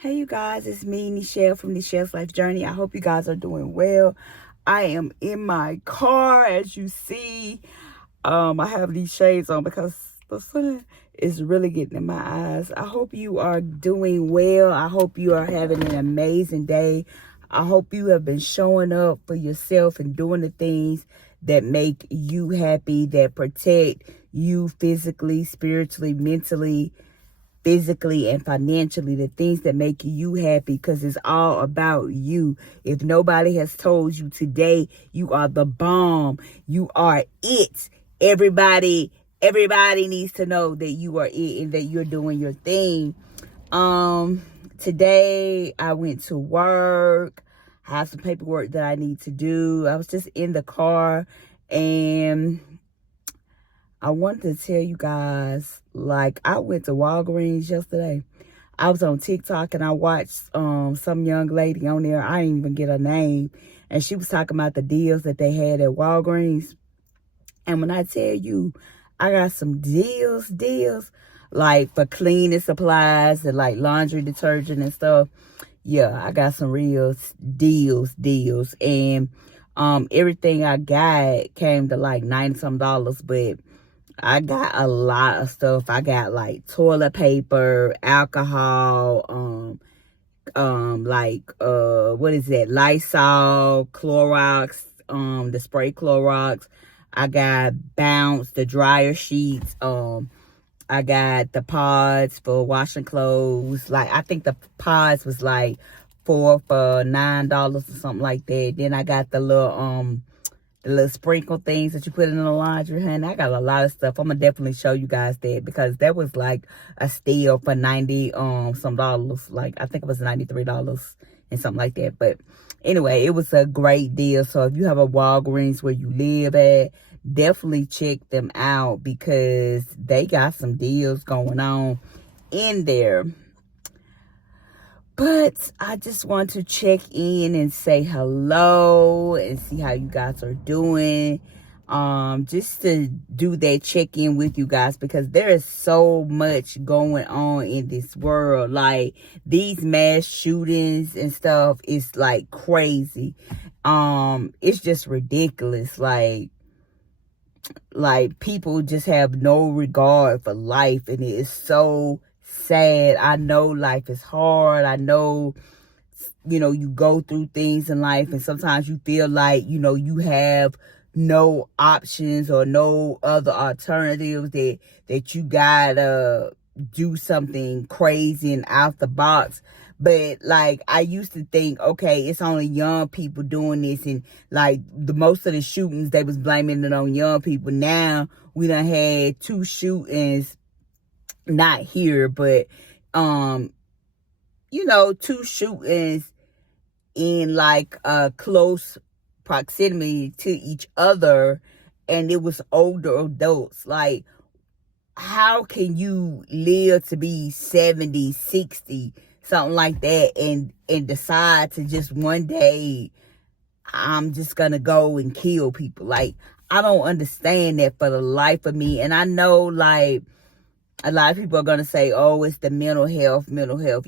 Hey you guys, it's me, Nichelle from Nichelle's Life Journey. I hope you guys are doing well. I am in my car, as you see. I have these shades on because the sun is really getting in my eyes. I hope you are doing well. I hope you are having an amazing day. I hope you have been showing up for yourself and doing the things that make you happy, that protect you physically, spiritually, mentally, physically and financially, the things that make you happy, because it's all about you. If nobody has told you today, you are the bomb. You are it. Everybody needs to know that you are it and that you're doing your thing. Today I went to work. I have some paperwork that I need to do. I was just in the car, and I wanted to tell you guys, like, I went to Walgreens yesterday. I was on TikTok and I watched some young lady on there. I didn't even get her name. And she was talking about the deals that they had at Walgreens. And when I tell you, I got some deals, like for cleaning supplies and like laundry detergent and stuff. Yeah, I got some real deals. And everything I got came to like $90 some, but I got a lot of stuff. I got like toilet paper, alcohol, what is that? Lysol, Clorox, the spray Clorox. I got Bounce, the dryer sheets. I got the pods for washing clothes. Like, I think the pods was like 4 for $9 or something like that. Then I got the little sprinkle things that you put in the laundry, honey. I got a lot of stuff. I'm gonna definitely show you guys that, because that was like a steal for 90 some dollars. Like, I think it was $93 and something like that. But anyway, it was a great deal. So if you have a Walgreens where you live at, definitely check them out, because they got some deals going on in there. But I just want to check in and say hello and see how you guys are doing. Just to do that check-in with you guys, because there is so much going on in this world. Like, these mass shootings and stuff is like crazy. It's just ridiculous. Like people just have no regard for life, and it is so sad. I know life is hard. I know, you go through things in life, and sometimes you feel like, you have no options or no other alternatives, that you gotta do something crazy and out the box. But like, I used to think, okay, it's only young people doing this, and like the most of the shootings, they was blaming it on young people. Now we done had 2 shootings, not here, but 2 shootings in like close proximity to each other, and it was older adults. Like, how can you live to be 70, 60, something like that, and decide to just one day, I'm just gonna go and kill people? Like, I don't understand that for the life of me. And I know, like, a lot of people are gonna say, oh, it's the mental health.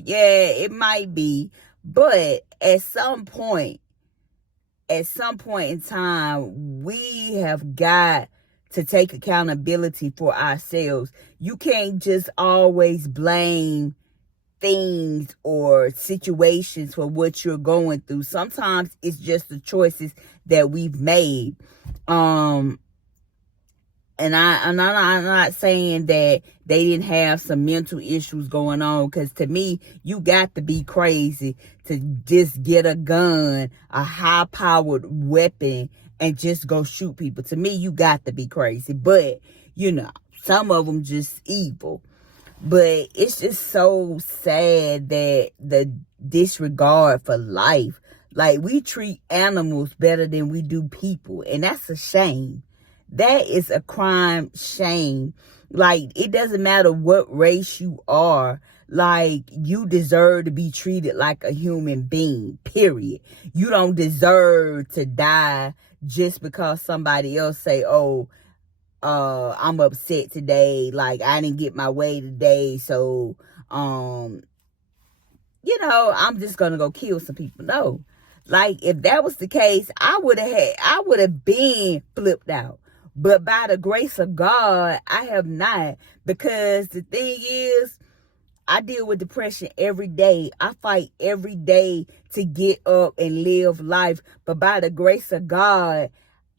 Yeah, it might be, but at some point in time, we have got to take accountability for ourselves. You can't just always blame things or situations for what you're going through. Sometimes it's just the choices that we've made. And I'm not saying that they didn't have some mental issues going on, because to me, you got to be crazy to just get a gun, a high-powered weapon, and just go shoot people. To me, you got to be crazy. But, some of them just evil. But it's just so sad that the disregard for life. Like, we treat animals better than we do people, and that's a shame. That is a crime shame. Like, it doesn't matter what race you are. Like, you deserve to be treated like a human being, period. You don't deserve to die just because somebody else say, oh, I'm upset today. Like, I didn't get my way today, so, I'm just gonna go kill some people. No. Like, if that was the case, I would have been flipped out. But by the grace of God, I have not. Because the thing is, I deal with depression every day. I fight every day to get up and live life. But by the grace of God,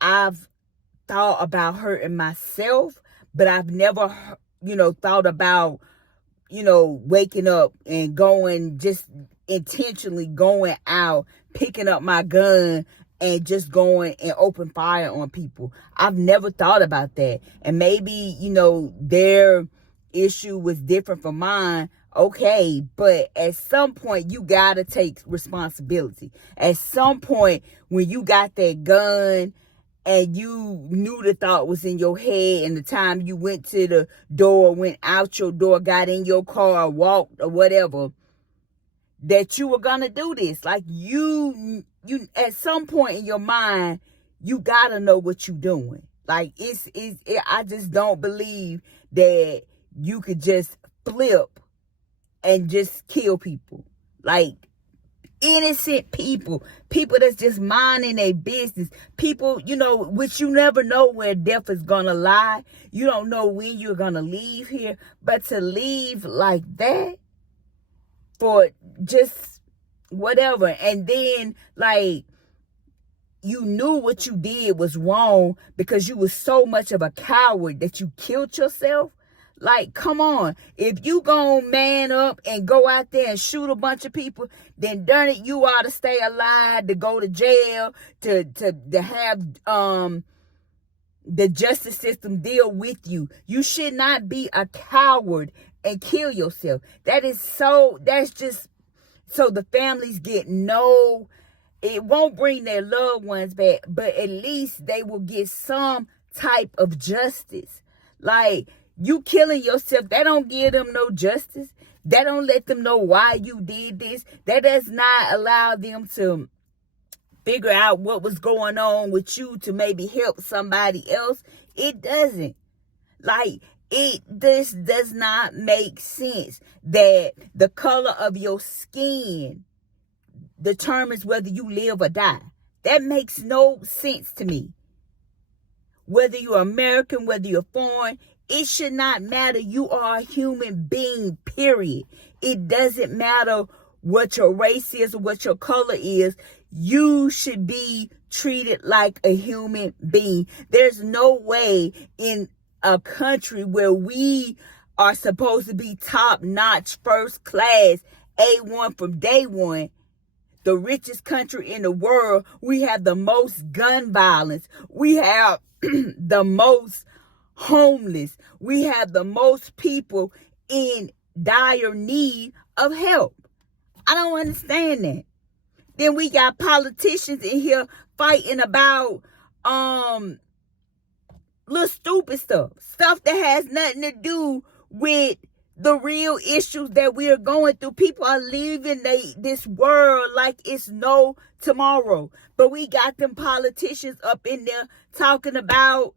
I've thought about hurting myself, but I've never, thought about, waking up and going, just intentionally going out, picking up my gun and just going and open fire on people. I've never thought about that. And maybe, their issue was different from mine. Okay, but at some point you gotta take responsibility. At some point when you got that gun and you knew the thought was in your head, and the time you went to the door, went out your door, got in your car, walked or whatever, that you were gonna do this. Like, you at some point in your mind, you gotta know what you're doing. Like, I just don't believe that you could just flip and just kill people. Like, innocent people that's just minding their business, people, which you never know where death is gonna lie. You don't know when you're gonna leave here, but to leave like that for just whatever, and then, like, you knew what you did was wrong because you were so much of a coward that you killed yourself. Like, come on. If you gonna man up and go out there and shoot a bunch of people, then darn it, you ought to stay alive, to go to jail, to have the justice system deal with you. You should not be a coward and kill yourself. That's just so the families get it won't bring their loved ones back, but at least they will get some type of justice. Like, you killing yourself, that don't give them no justice. That don't let them know why you did this. That does not allow them to figure out what was going on with you to maybe help somebody else. It doesn't. Like, this does not make sense that the color of your skin determines whether you live or die. That makes no sense to me. Whether you're American, whether you're foreign, it should not matter. You are a human being, period. It doesn't matter what your race is or what your color is. You should be treated like a human being. There's no way in a country where we are supposed to be top-notch, first class, A1 from day one, the richest country in the world, we have the most gun violence. We have the most homeless. We have the most people in dire need of help. I don't understand that. Then we got politicians in here fighting about little stupid stuff that has nothing to do with the real issues that we are going through. People are leaving this world like it's no tomorrow. But we got them politicians up in there talking about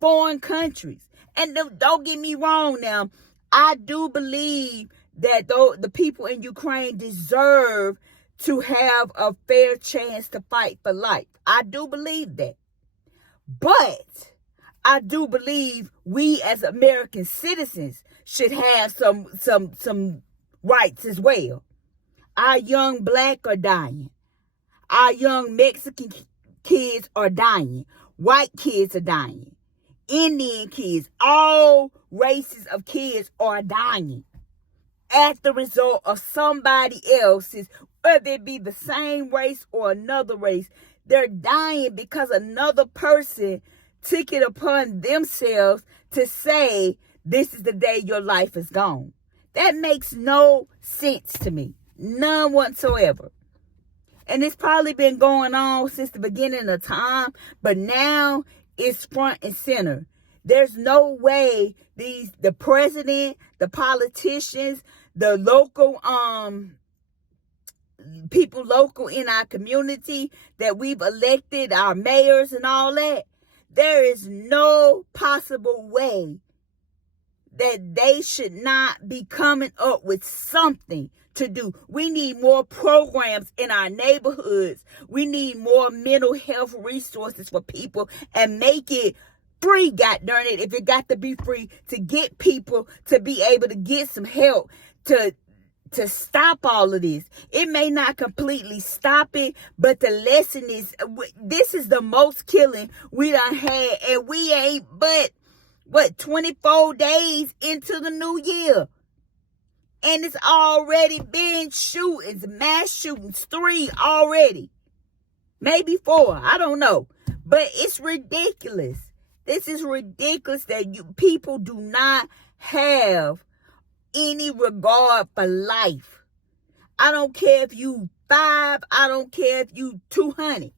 foreign countries. And don't get me wrong now. I do believe that the people in Ukraine deserve to have a fair chance to fight for life. I do believe that. But I do believe we as American citizens should have some rights as well. Our young black are dying. Our young Mexican kids are dying. White kids are dying. Indian kids, all races of kids are dying as the result of somebody else's, whether it be the same race or another race. They're dying because another person took it upon themselves to say, this is the day your life is gone. That makes no sense to me. None whatsoever. And it's probably been going on since the beginning of time, but now it's front and center. There's no way the president, the politicians, the local people local in our community that we've elected, our mayors and all that, there is no possible way that they should not be coming up with something to do. We need more programs in our neighborhoods. We need more mental health resources for people and make it free, god darn it, if it got to be free, to get people to be able to get some help to stop all of this. It may not completely stop it, but the lesson is, this is the most killing we done had, and we ain't but 24 days into the new year. And it's already been shootings, mass shootings, 3 already. Maybe 4, I don't know. But it's ridiculous. This is ridiculous that people do not have any regard for life. I don't care if you 5, I don't care if you 200.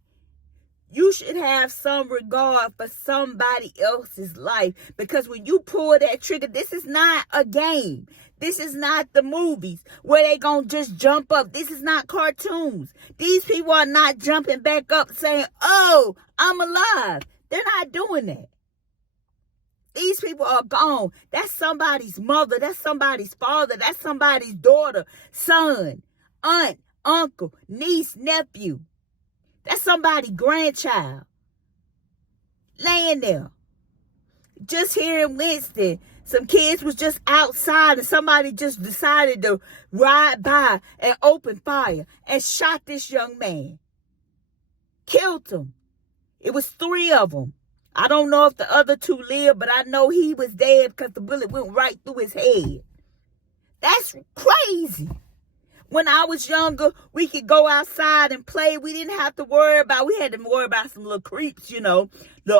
You should have some regard for somebody else's life, because when you pull that trigger, this is not a game. This is not the movies where they gonna just jump up. This is not cartoons. These people are not jumping back up saying, "Oh, I'm alive." They're not doing that. These people are gone. That's somebody's mother. That's somebody's father. That's somebody's daughter, son, aunt, uncle, niece, nephew. That's somebody's grandchild. Laying there. Just here in Winston, some kids was just outside and somebody just decided to ride by and open fire and shot this young man. Killed him. It was 3 of them. I don't know if the other 2 lived, but I know he was dead because the bullet went right through his head. That's crazy. When I was younger, we could go outside and play. We didn't have to worry about, we had to worry about some little creeps, little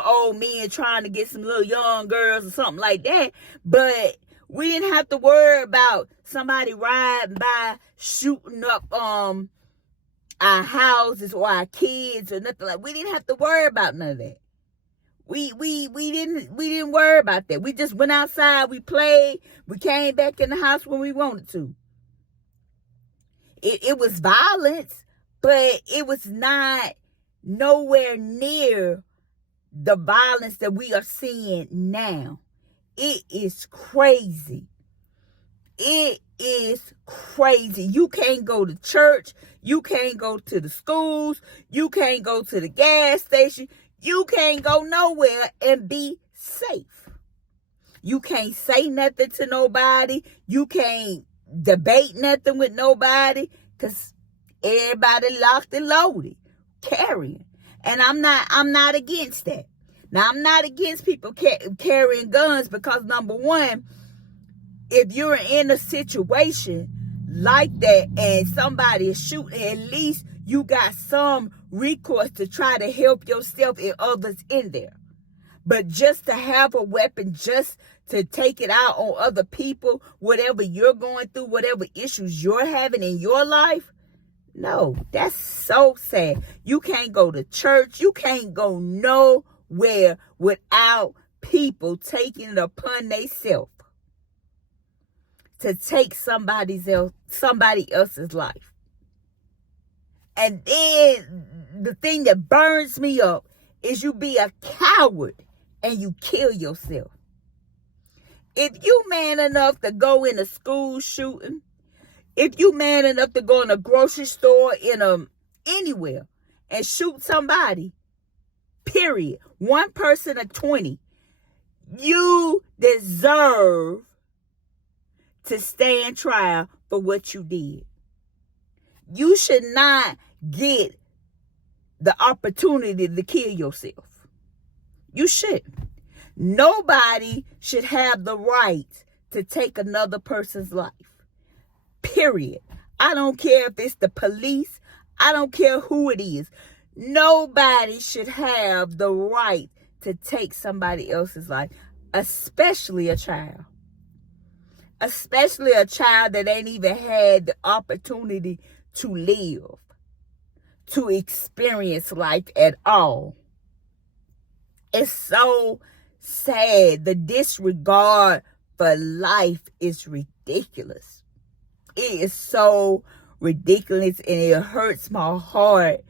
old men trying to get some little young girls or something like that. But we didn't have to worry about somebody riding by, shooting up our houses or our kids or nothing like that. We didn't have to worry about none of that. We didn't worry about that. We just went outside, we played, we came back in the house when we wanted to. It was violence, but it was not nowhere near the violence that we are seeing now. It is crazy. It is crazy. You can't go to church. You can't go to the schools. You can't go to the gas station. You can't go nowhere and be safe. You can't say nothing to nobody. You can't debate nothing with nobody because everybody locked and loaded, carrying. And I'm not against that. Now, I'm not against people carrying guns because, number one, if you're in a situation like that and somebody is shooting, at least you got some recourse to try to help yourself and others in there. But just to have a weapon, just to take it out on other people, whatever you're going through, whatever issues you're having in your life, no, that's so sad. You can't go to church. You can't go nowhere without people taking it upon themselves to take somebody else's life. And then the thing that burns me up is you be a coward and you kill yourself. If you man enough to go in a school shooting, if you man enough to go in a grocery store, anywhere, and shoot somebody, period, one person or 20, you deserve to stand trial for what you did. You should not get the opportunity to kill yourself. You shouldn't. Nobody should have the right to take another person's life. Period. I don't care if it's the police. I don't care who it is. Nobody should have the right to take somebody else's life, especially a child. Especially a child that ain't even had the opportunity to live, to experience life at all. It's so sad. The disregard for life is ridiculous. It is so ridiculous, and it hurts my heart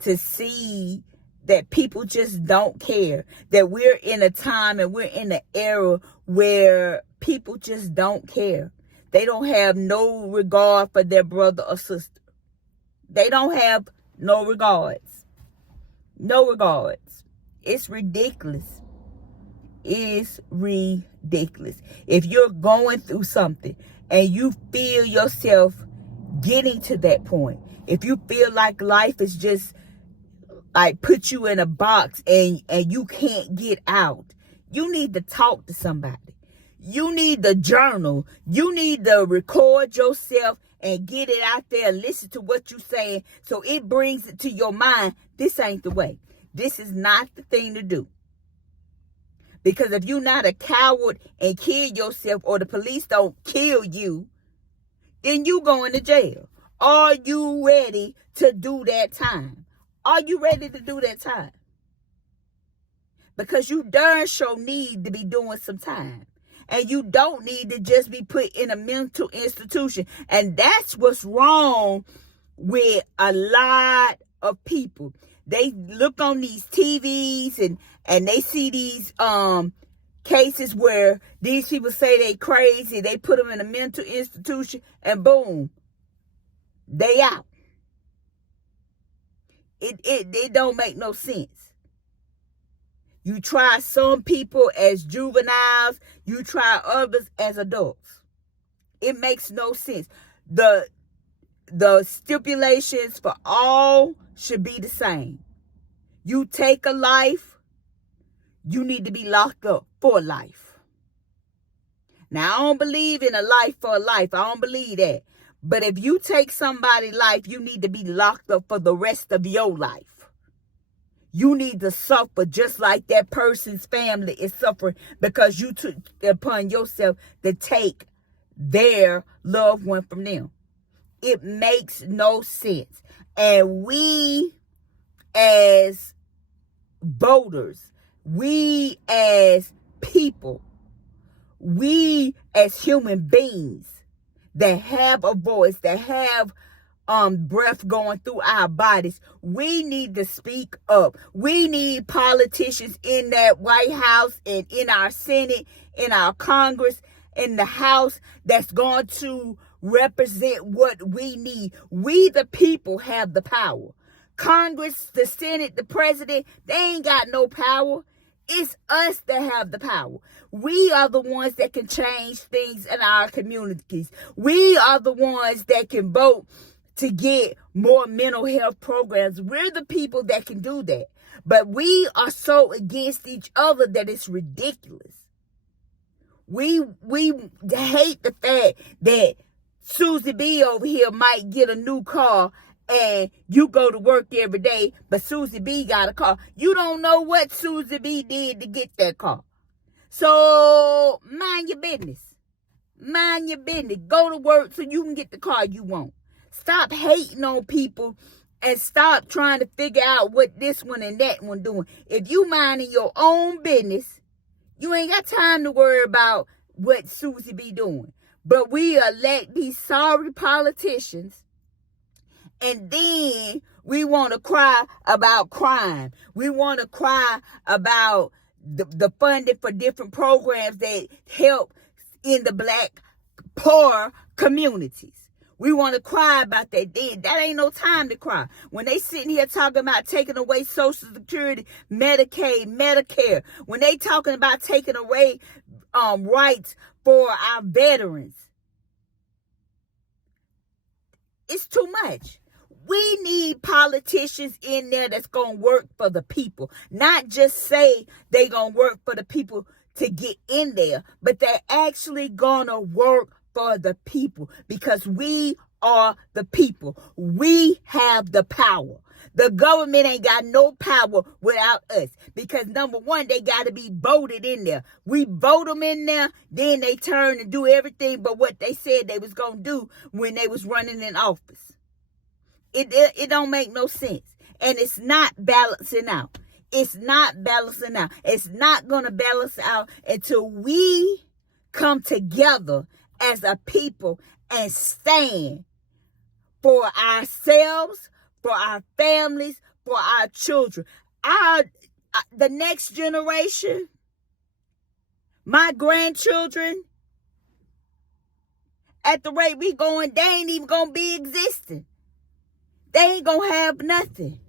to see that people just don't care. That we're in a time and we're in an era where people just don't care. They don't have no regard for their brother or sister. They don't have no regards. No regards. It's ridiculous. It's ridiculous. If you're going through something and you feel yourself getting to that point, if you feel like life is just like put you in a box and you can't get out, you need to talk to somebody. You need to journal. You need to record yourself and get it out there. Listen to what you're saying so it brings it to your mind. This ain't the way. This is not the thing to do. Because if you're not a coward and kill yourself, or the police don't kill you, then you going to jail. Are you ready to do that time? Are you ready to do that time? Because you darn sure need to be doing some time. And you don't need to just be put in a mental institution. And that's what's wrong with a lot of people. They look on these TVs and they see these cases where these people say they crazy. They put them in a mental institution and boom, they out. It don't make no sense. You try some people as juveniles, you try others as adults. It makes no sense. The stipulations for all should be the same. You take a life, you need to be locked up for life. Now, I don't believe in a life for a life. I don't believe that. But if you take somebody's life, you need to be locked up for the rest of your life. You need to suffer just like that person's family is suffering because you took upon yourself to take their loved one from them. It makes no sense. And we as voters, we as people, we as human beings that have a voice, that have breath going through our bodies, we need to speak up. We need politicians in that White House and in our Senate, in our Congress, in the House that's going to represent what we need. We the people have the power. Congress, the Senate, the president, they ain't got no power. It's us that have the power. We are the ones that can change things in our communities. We are the ones that can vote to get more mental health programs. We're the people that can do that. But we are so against each other that it's ridiculous. We hate the fact that Susie B over here might get a new car and you go to work every day, but Susie B got a car. You don't know what Susie B did to get that car. So mind your business. Mind your business. Go to work so you can get the car you want. Stop hating on people and stop trying to figure out what this one and that one doing. If you minding your own business, you ain't got time to worry about what Susie be doing. But we elect these sorry politicians, and then we want to cry about crime. We want to cry about the funding for different programs that help in the black poor communities. We want to cry about that. That ain't no time to cry. When they sitting here talking about taking away Social Security, Medicaid, Medicare, when they talking about taking away rights for our veterans, it's too much. We need politicians in there that's going to work for the people. Not just say they going to work for the people to get in there, but they're actually going to work for the people, because we are the people. We have the power. The government ain't got no power without us, because number one, they got to be voted in there. We vote them in there, then they turn and do everything but what they said they was going to do when they was running in office. It don't make no sense. And it's not balancing out. It's not balancing out. It's not going to balance out until we come together as a people and stand for ourselves, for our families, for our children. The next generation, my grandchildren, at the rate we going, they ain't even going to be existing. They ain't going to have nothing.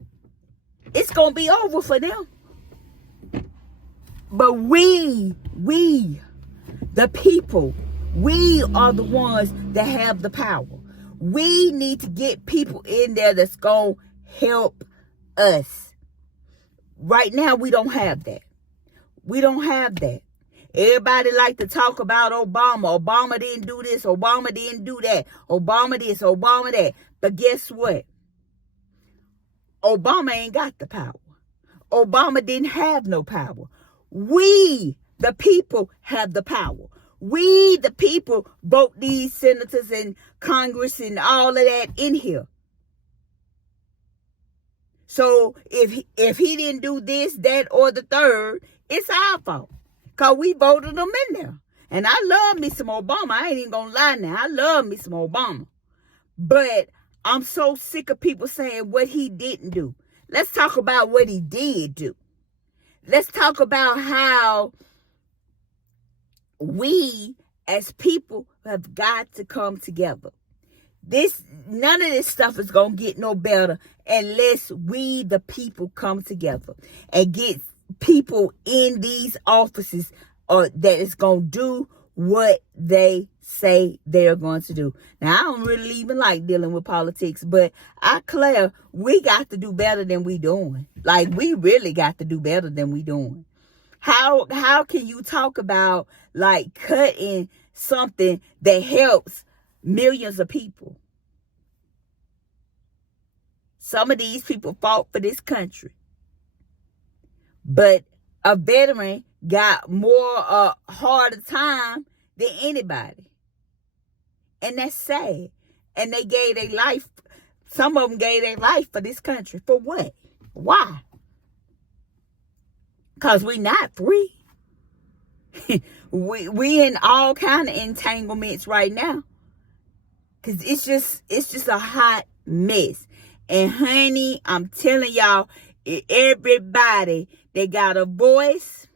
It's going to be over for them. But we, the people, we are the ones that have the power. We need to get people in there that's going to help us. Right now, we don't have that. We don't have that. Everybody like to talk about Obama. Obama didn't do this. Obama didn't do that. Obama this, Obama that. But guess what? Obama ain't got the power. Obama didn't have no power. We, the people, have the power. We, the people, vote these senators and Congress and all of that in here. So if he didn't do this, that, or the third, it's our fault. Because we voted them in there. And I love me some Obama. I ain't even going to lie now. I love me some Obama. But I'm so sick of people saying what he didn't do. Let's talk about what he did do. Let's talk about how we as people have got to come together. None of this stuff is going to get no better unless we, the people, come together and get people in these offices that is going to do what they say they're going to do. Now, I don't really even like dealing with politics, but I declare we got to do better than we doing. Like, we really got to do better than we doing. How can you talk about, like, cutting something that helps millions of people? Some of these people fought for this country. But a veteran got more harder time than anybody. And that's sad. And they gave their life. Some of them gave their life for this country. For what? Why? Because we not free. we in all kind of entanglements right now. Because it's just a hot mess. And honey, I'm telling y'all, everybody that got a voice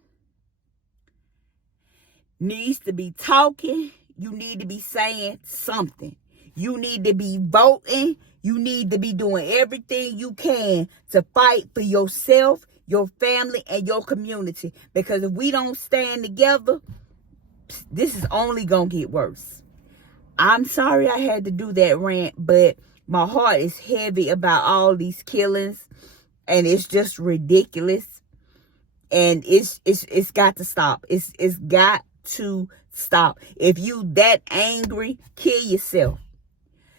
needs to be talking. You need to be saying something. You need to be voting. You need to be doing everything you can to fight for yourself, your family, and your community. Because if we don't stand together, this is only going to get worse. I'm sorry I had to do that rant, but my heart is heavy about all these killings. And it's just ridiculous. And it's got to stop. It's got to stop. If you that angry, kill yourself.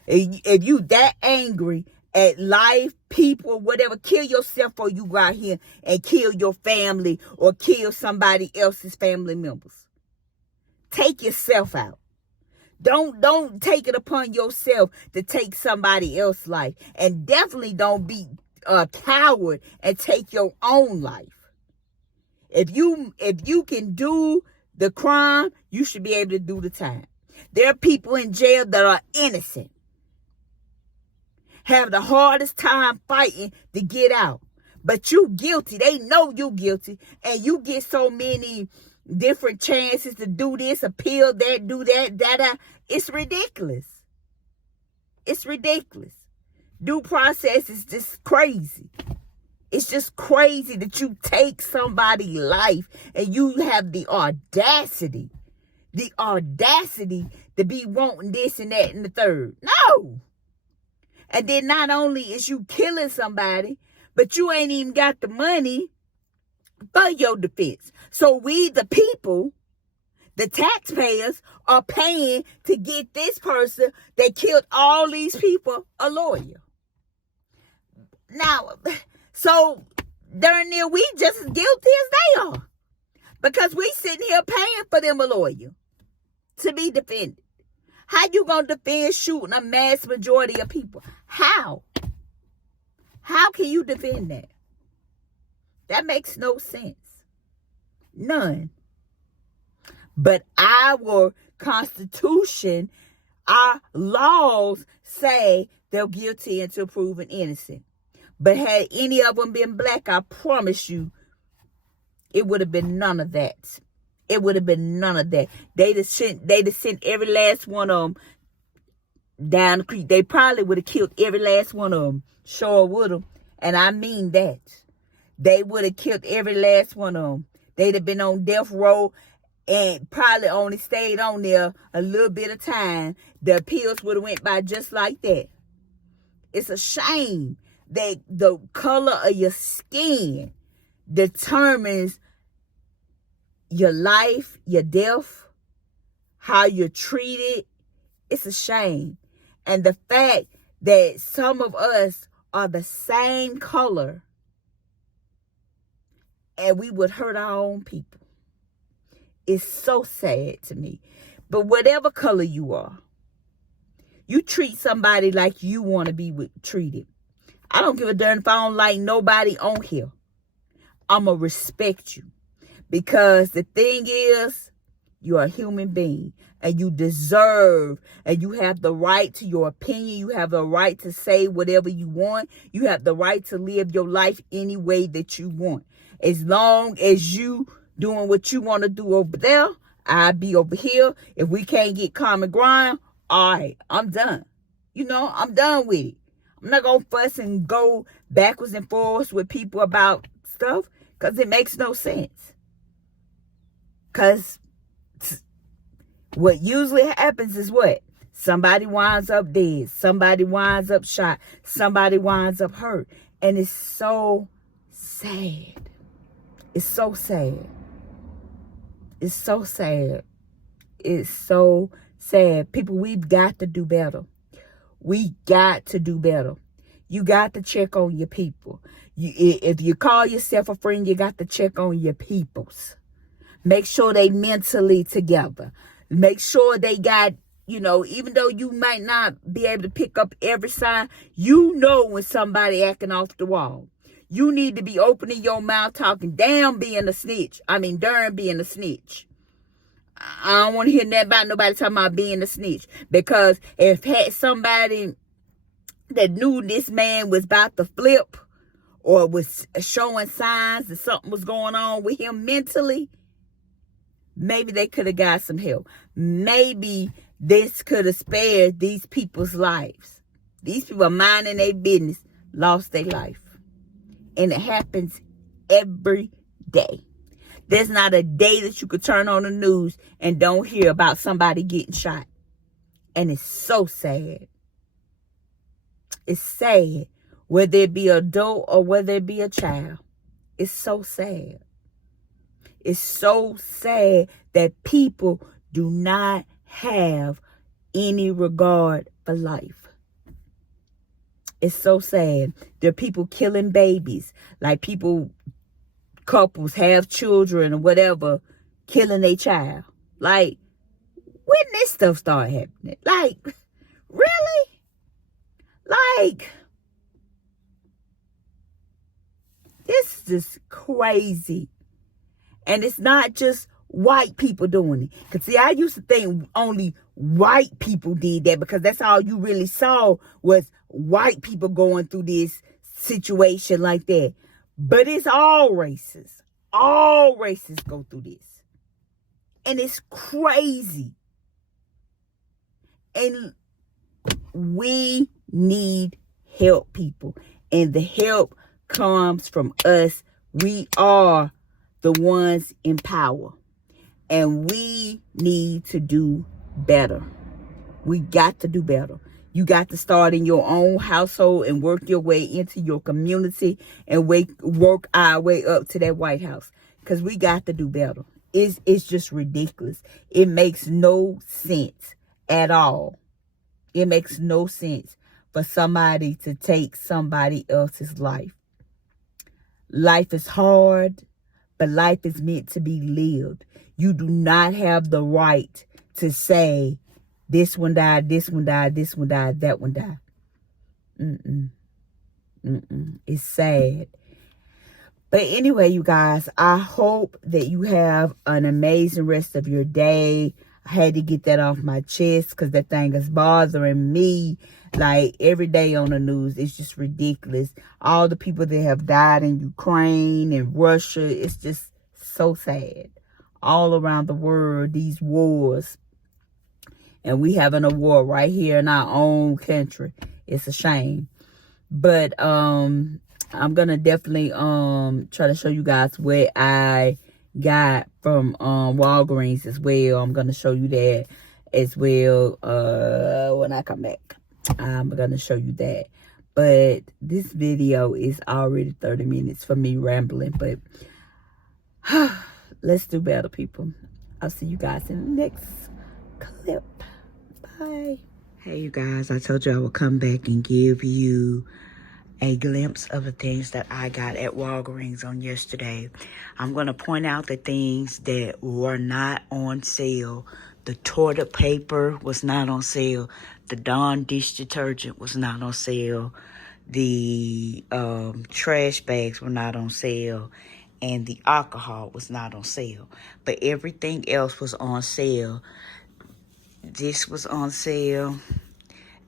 If you that angry at life, people, whatever, kill yourself before you go out here and kill your family or kill somebody else's family members. Take yourself out. Don't take it upon yourself to take somebody else's life. And definitely don't be a coward and take your own life. If you can do the crime, you should be able to do the time. There are people in jail that are innocent, have the hardest time fighting to get out, but you guilty. They know you guilty, and you get so many different chances to do this, appeal that, do that. It's ridiculous. It's ridiculous. Due process is just crazy. It's just crazy that you take somebody's life and you have the audacity to be wanting this and that and the third. No. And then not only is you killing somebody, but you ain't even got the money for your defense. So we, the people, the taxpayers, are paying to get this person that killed all these people a lawyer. Now, so darn near we just as guilty as they are. Because we sitting here paying for them a lawyer to be defended. How you going to defend shooting a mass majority of people? How? How can you defend that? That makes no sense. None. But our Constitution, our laws say they're guilty until proven innocent. But had any of them been black, I promise you, it would have been none of that. It would have been none of that. They'd have sent every last one of them down the creek. They probably would have killed every last one of them. Sure would have. And I mean that. They would have killed every last one of them. They'd have been on death row and probably only stayed on there a little bit of time. The appeals would have went by just like that. It's a shame that the color of your skin determines your life, your death, how you're treated. It's a shame. And the fact that some of us are the same color and we would hurt our own people. It's so sad to me. But whatever color you are, you treat somebody like you want to be treated. I don't give a damn if I don't like nobody on here. I'm going to respect you. Because the thing is, you're a human being. And you deserve, and you have the right to your opinion. You have the right to say whatever you want. You have the right to live your life any way that you want. As long as you doing what you want to do over there, I'll be over here. If we can't get common ground, all right, I'm done. I'm done with it. I'm not going to fuss and go backwards and forwards with people about stuff because it makes no sense. Because what usually happens is what? Somebody winds up dead. Somebody winds up shot. Somebody winds up hurt. And it's so sad. It's so sad. It's so sad. It's so sad. People, we've got to do better. We got to do better. You got to check on your people. If you call yourself a friend, you got to check on your peoples. Make sure they mentally together. Make sure they got, even though you might not be able to pick up every sign, when somebody acting off the wall. You need to be opening your mouth talking, damn being a snitch. Darn being a snitch. I don't want to hear nothing about nobody talking about being a snitch. Because if had somebody that knew this man was about to flip or was showing signs that something was going on with him mentally, maybe they could have got some help. Maybe this could have spared these people's lives. These people minding their business, lost their life. And it happens every day. There's not a day that you could turn on the news and don't hear about somebody getting shot. And it's so sad. It's sad. Whether it be an adult or whether it be a child. It's so sad. It's so sad that people do not have any regard for life. It's so sad. There are people killing babies. Like couples have children or whatever, killing their child. Like, when this stuff start happening? Like, really? Like, this is just crazy. And it's not just white people doing it. Because, see, I used to think only white people did that because that's all you really saw was white people going through this situation like that. But it's all races. All races go through this. And it's crazy. And we need help, people. And the help comes from us. We are the ones in power. And we need to do better. We got to do better. You got to start in your own household and work your way into your community and work our way up to that White House. Because we got to do better. It's just ridiculous. It makes no sense at all. It makes no sense for somebody to take somebody else's life. Life is hard, but life is meant to be lived. You do not have the right to say, this one died, this one died, this one died, that one died. It's sad. But anyway, you guys, I hope that you have an amazing rest of your day. I had to get that off my chest because that thing is bothering me. Like, every day on the news, it's just ridiculous. All the people that have died in Ukraine and Russia, it's just so sad. All around the world, these wars. And we having a war right here in our own country. It's a shame. But I'm gonna definitely try to show you guys what I got from Walgreens as well. I'm gonna show you that as well when I come back. I'm gonna show you that. But this video is already 30 minutes for me rambling. But let's do better, people. I'll see you guys in the next clip. Bye. Hey, you guys. I told you I would come back and give you a glimpse of the things that I got at Walgreens on yesterday. I'm going to point out the things that were not on sale. The toilet paper was not on sale. The Dawn dish detergent was not on sale. The trash bags were not on sale. And the alcohol was not on sale. But everything else was on sale. This was on sale.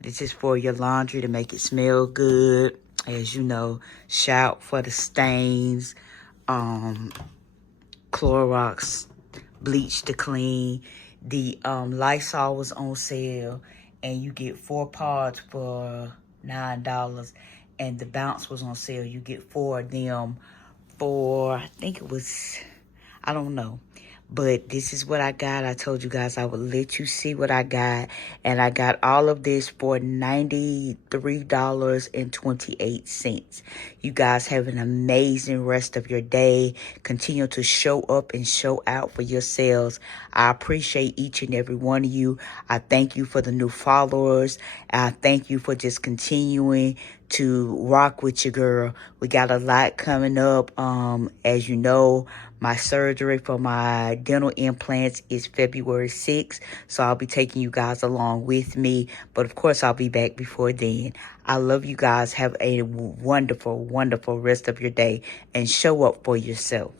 This is for your laundry to make it smell good. As you know, shout for the stains, Clorox bleach to clean. The Lysol was on sale, and you get 4 pods for $9. And the Bounce was on sale. You get 4 of them for, I think it was, I don't know. But this is what I got. I told you guys I would let you see what I got. And I got all of this for $93.28. You guys have an amazing rest of your day. Continue to show up and show out for yourselves. I appreciate each and every one of you. I thank you for the new followers. I thank you for just continuing to rock with your girl. We got a lot coming up. As you know, my surgery for my dental implants is February 6th. So I'll be taking you guys along with me. But of course, I'll be back before then. I love you guys. Have a wonderful, wonderful rest of your day. And show up for yourself.